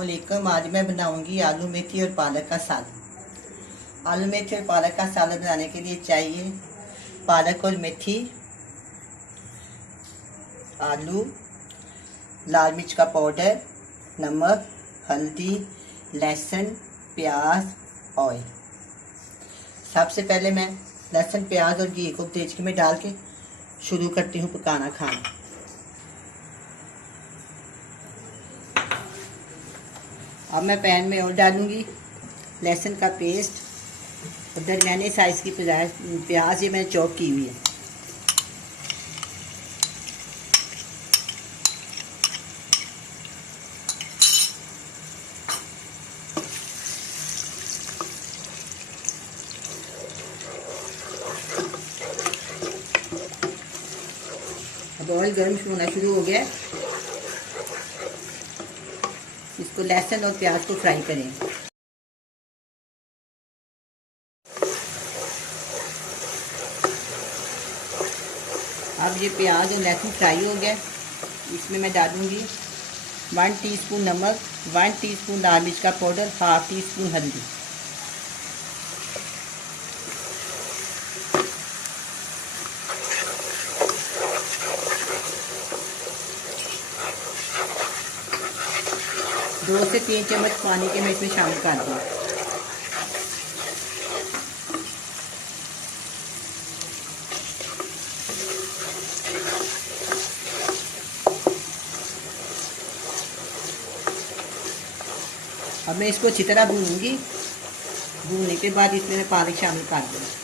अस्सलामुअलैकुम। आज मैं बनाऊंगी आलू मेथी और पालक का सालन। आलू मेथी और पालक का सालन बनाने के लिए चाहिए पालक और मेथी, आलू, लाल मिर्च का पाउडर, नमक, हल्दी, लहसुन, प्याज, ऑयल। सबसे पहले मैं लहसुन, प्याज और घी को देचकी में डाल के शुरू करती हूँ पकाना खाना। अब मैं पैन में और डालूंगी लहसुन का पेस्ट और दरमियाने साइज़ की प्याज ये मैंने चॉप की हुई है। अब ऑयल गर्म होना शुरू हो गया है। इसको लहसुन और प्याज को फ्राई करें। अब ये प्याज और लहसुन फ्राई हो गया, इसमें मैं डालूंगी 1 टीस्पून नमक, 1 टीस्पून लाल मिर्च का पाउडर, हाफ टी स्पून हल्दी। दो से 3 चम्मच पानी के मैं इसमें शामिल कर दूँ। अब मैं इसको अच्छी तरह भूनूंगी। भूनने के बाद इसमें मैं पालक शामिल कर दूँगी।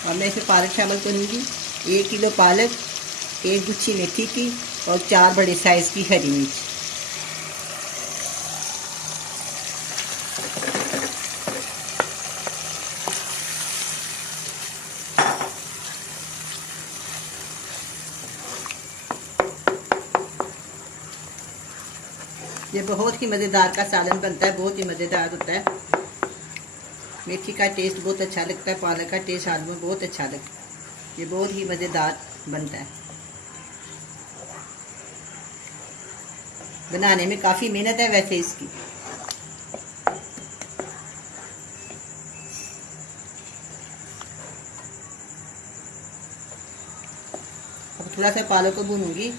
और मैं इसमें पालक शामिल करूँगी। 1 किलो पालक, 1 गुच्छी मेथी की और 4 बड़े साइज़ की हरी मिर्च। ये बहुत ही मज़ेदार का सालन बनता है, बहुत ही मज़ेदार होता है। मेथी का टेस्ट बहुत अच्छा लगता है, पालक का टेस्ट आलू में बहुत अच्छा लगता है। ये बहुत ही मज़ेदार बनता है। बनाने में काफ़ी मेहनत है वैसे इसकी। अब थोड़ा सा पालक को भूनूंगी,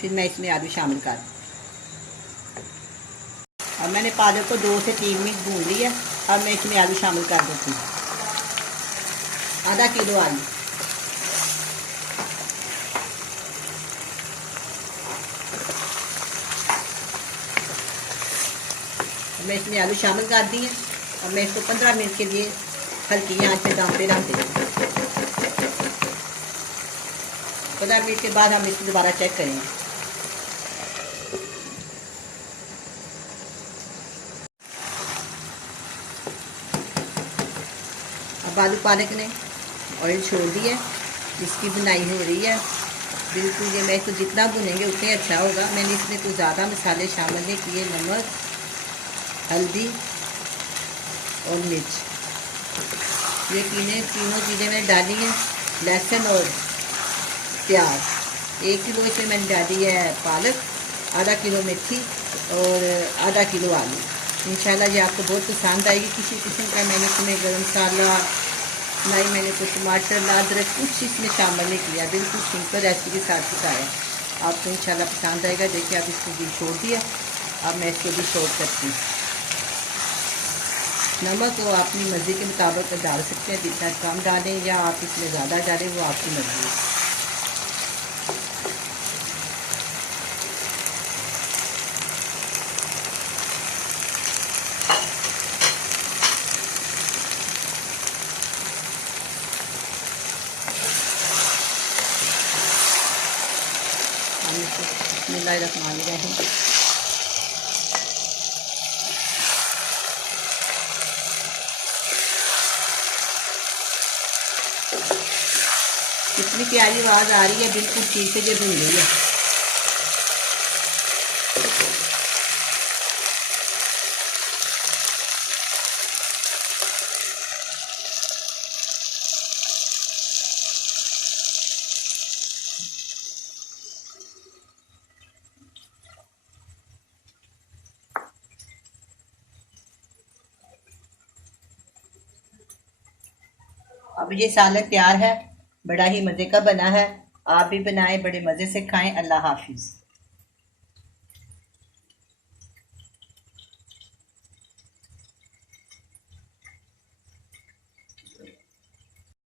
फिर मैं इसमें आलू शामिल कर। अब मैंने पालक को 2 से 3 मिनट भून लिया। अब मैं इसमें आलू शामिल कर देती हूँ। आधा किलो आलू। मैं इसमें आलू शामिल कर दिए। अब मैं इसको 15 मिनट के लिए हल्की आंच पे दम पे रख देंगे। 15 मिनट के बाद हम इसको दोबारा चेक करेंगे। अब आलू पालक ने ऑयल छोड़ दिया, इसकी बुनाई हो रही है बिल्कुल। ये मैं इसको जितना भुनेंगे उतने अच्छा होगा। मैंने इसमें कुछ ज़्यादा मसाले शामिल नहीं किए। नमक, हल्दी और मिर्च, ये तीनों चीज़ें मैंने डाली हैं। लहसुन और प्याज। 1 किलो इसमें मैंने डाली है पालक, आधा किलो मेथी और आधा किलो आलू। इंशाल्लाह ये आपको बहुत पसंद आएगी। किसी किस्म का मैंने इसमें गरम मसाला ना ही मैंने कुछ टमाटर, अदरक कुछ इसमें शामिल नहीं किया। बिल्कुल सिंपल रेसिपी के साथ सिखाया। आपको इंशाल्लाह पसंद आएगा। देखिए आप इसको भी छोड़ दिया। अब मैं इसको भी छोड़ करती हूँ। नमक वो अपनी मर्ज़ी के मुताबिक डाल सकते हैं, जितना कम डालें या आप इसमें ज़्यादा डालें वो आपकी मर्ज़ी है। बिस्मिल्लाहिर्रहमानिर्रहीम। कितनी प्यारी आवाज़ आ रही है, बिल्कुल ठीक से ये भून गई है। अब ये सालन तैयार है, बड़ा ही मज़े का बना है। आप भी बनाएं, बड़े मज़े से खाएं। अल्लाह हाफिज़।